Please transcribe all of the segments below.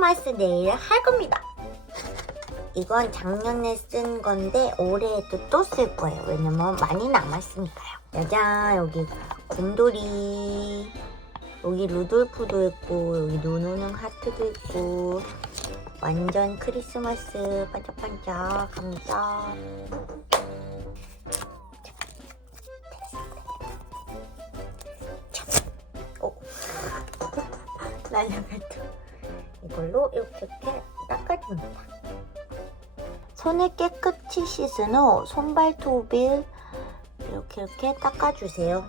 크리스마스 네일을 할 겁니다. 이건 작년에 쓴 건데 올해에도 또 쓸 거예요. 왜냐면 많이 남았으니까요. 짜잔 여기 곰돌이 여기 루돌프도 있고 여기 눈 오는 하트도 있고 완전 크리스마스 반짝반짝합니다. 오 날려갔다. 이걸로 이렇게 닦아줍니다. 손을 깨끗이 씻은 후 손발톱을 이렇게 이렇게 닦아주세요.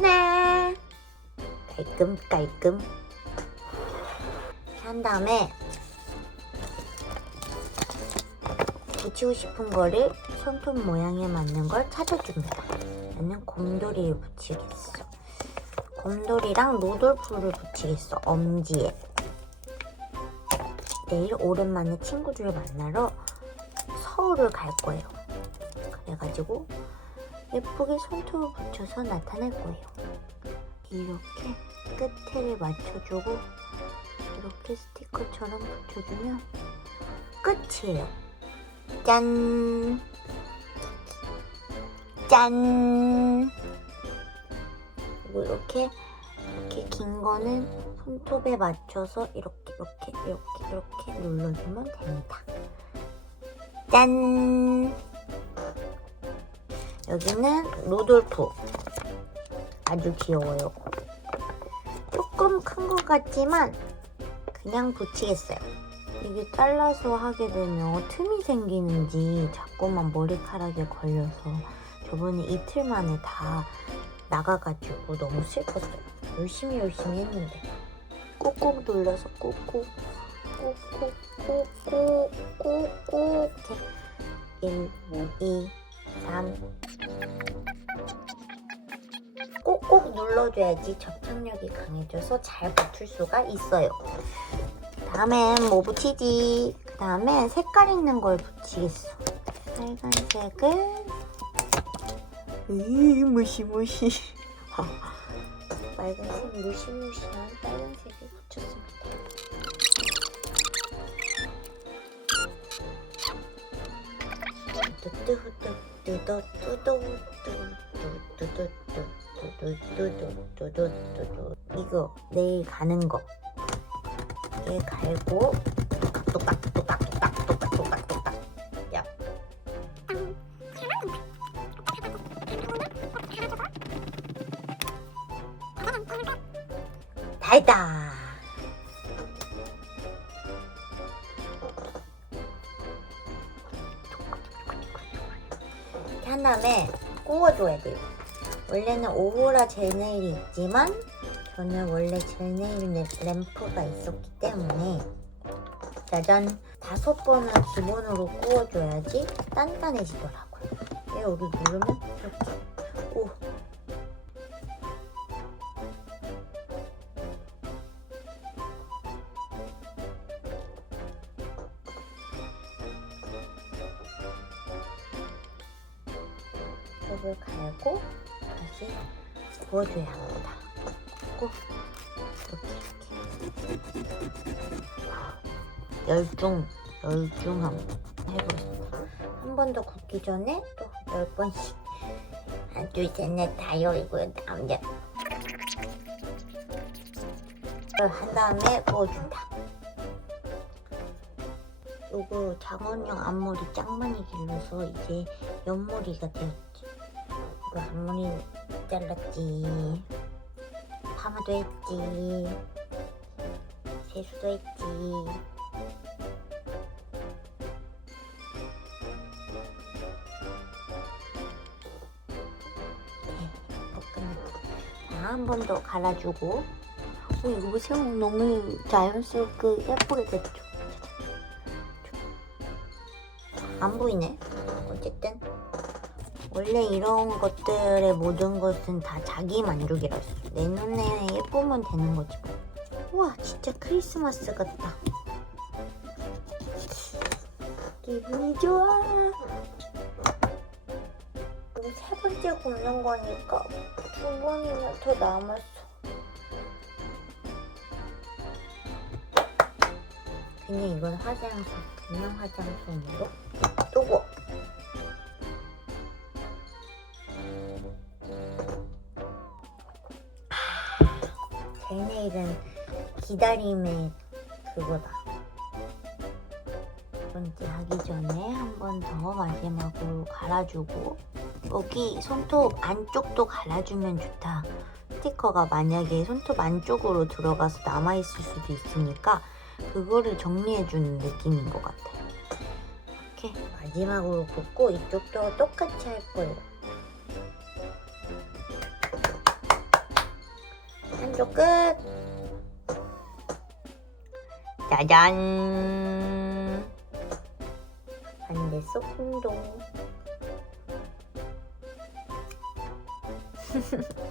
네. 깔끔 깔끔. 한 다음에 붙이고 싶은 거를 손톱 모양에 맞는 걸 찾아줍니다. 나는 곰돌이를 붙이겠어. 곰돌이랑 로돌프를 붙이겠어. 엄지에. 내일 오랜만에 친구들을 만나러 서울을 갈 거예요. 그래가지고 예쁘게 손톱을 붙여서 나타낼 거예요. 이렇게 끝에를 맞춰주고 이렇게 스티커처럼 붙여주면 끝이에요. 짠! 짠! 이렇게 이렇게 긴 거는 손톱에 맞춰서 이렇게 이렇게 이렇게 이렇게 눌러주면 됩니다. 짠! 여기는 로돌프. 아주 귀여워요. 조금 큰 것 같지만 그냥 붙이겠어요. 이게 잘라서 하게 되면 틈이 생기는지 자꾸만 머리카락에 걸려서 저번에 이틀 만에 다 나가가지고 너무 슬펐어요. 열심히 열심히 했는데 꾹꾹 눌러서 꾹꾹 꾹꾹 꾹꾹 꾹꾹 이렇게 1, 2, 3 꼭꼭 눌러줘야지 접착력이 강해져서 잘 붙을 수가 있어요. 다음엔 뭐 붙이지? 그 다음에 색깔 있는 걸 붙이겠어. 빨간색을 으이 무시무시 빨간색 무시무시한 빨간 이거 내일 가는 거. 얘 갈고 똑딱 똑딱 똑딱 똑딱 똑딱 똑딱. 야. 다 했다. 한 다음에 구워줘야 돼요. 원래는 오호라 젤네일이 있지만 저는 원래 젤네일 램- 램프가 있었기 때문에 짜잔 다섯 번을 기본으로 구워줘야지 단단해지더라고요. 얘 여기 누르면 이렇게 오 컵을 갈고 다시 부어줘야 합니다. 꼭 이렇게 이렇게 열중 열중함 해보겠습니다. 한 번 더 굽기 전에 또 열 번씩 하나 둘셋넷 다 열고요. 다음 열. 한 다음에 구워준다. 요거 장원영 앞머리 짱 많이 길러서 이제 옆머리가 되었지. 이거 앞머리 잘랐지. 파마도 했지. 세수도 했지. 한 번 더 갈아주고. 어, 이거 보세요. 너무 자연스럽게 예쁘게 됐죠. 안 보이네. 어쨌든 원래 이런 것들의 모든 것은 다 자기 만족이라서 내 눈에 예쁘면 되는 거지 뭐. 우와 진짜 크리스마스 같다. 기분이 좋아. 이거 세 번째 굽는 거니까 두 번이나 더 남았어. 대신에 이건 화장솜, 그냥 화장솜으로 뜨고 기다림의 그거다. 두 번째 하기 전에 한 번 더 마지막으로 갈아주고 여기 손톱 안쪽도 갈아주면 좋다. 스티커가 만약에 손톱 안쪽으로 들어가서 남아있을 수도 있으니까 그거를 정리해주는 느낌인 것 같아요. 이렇게 마지막으로 긋고 이쪽도 똑같이 할 거예요. 한쪽 끝! 짜잔! 반대 쏙도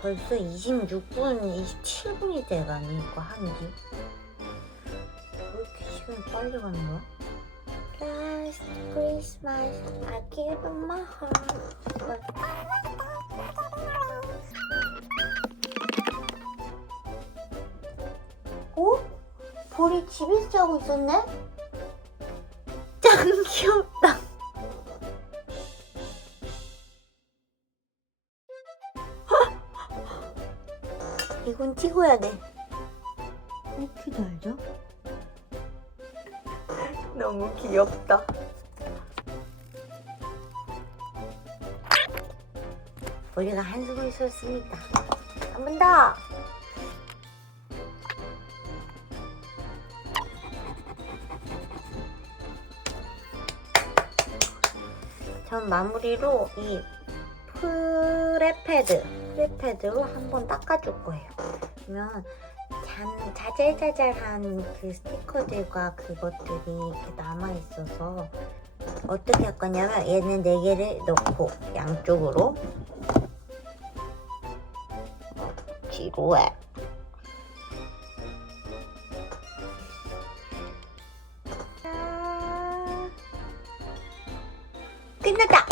벌써 26분, 27분이 돼가네, 이거 한 지. 왜 이렇게 시간이 빨리 가는 거야? Last Christmas, I gave my heart. 어? 볼이 집에서 자고 있었네? 짱 귀엽다. 이건 찍어야 돼. 어떻게 알죠? 너무 귀엽다. 우리가 한숨을 쉬었습니다. 한 번 더. 전 마무리로 이 프레패드, 프레패드로 한번 닦아줄 거예요. 그러면 잔, 자잘자잘한 그 스티커들과 그것들이 이렇게 남아 있어서 어떻게 할 거냐면 얘는 네 개를 넣고 양쪽으로 지루해. 끝났다!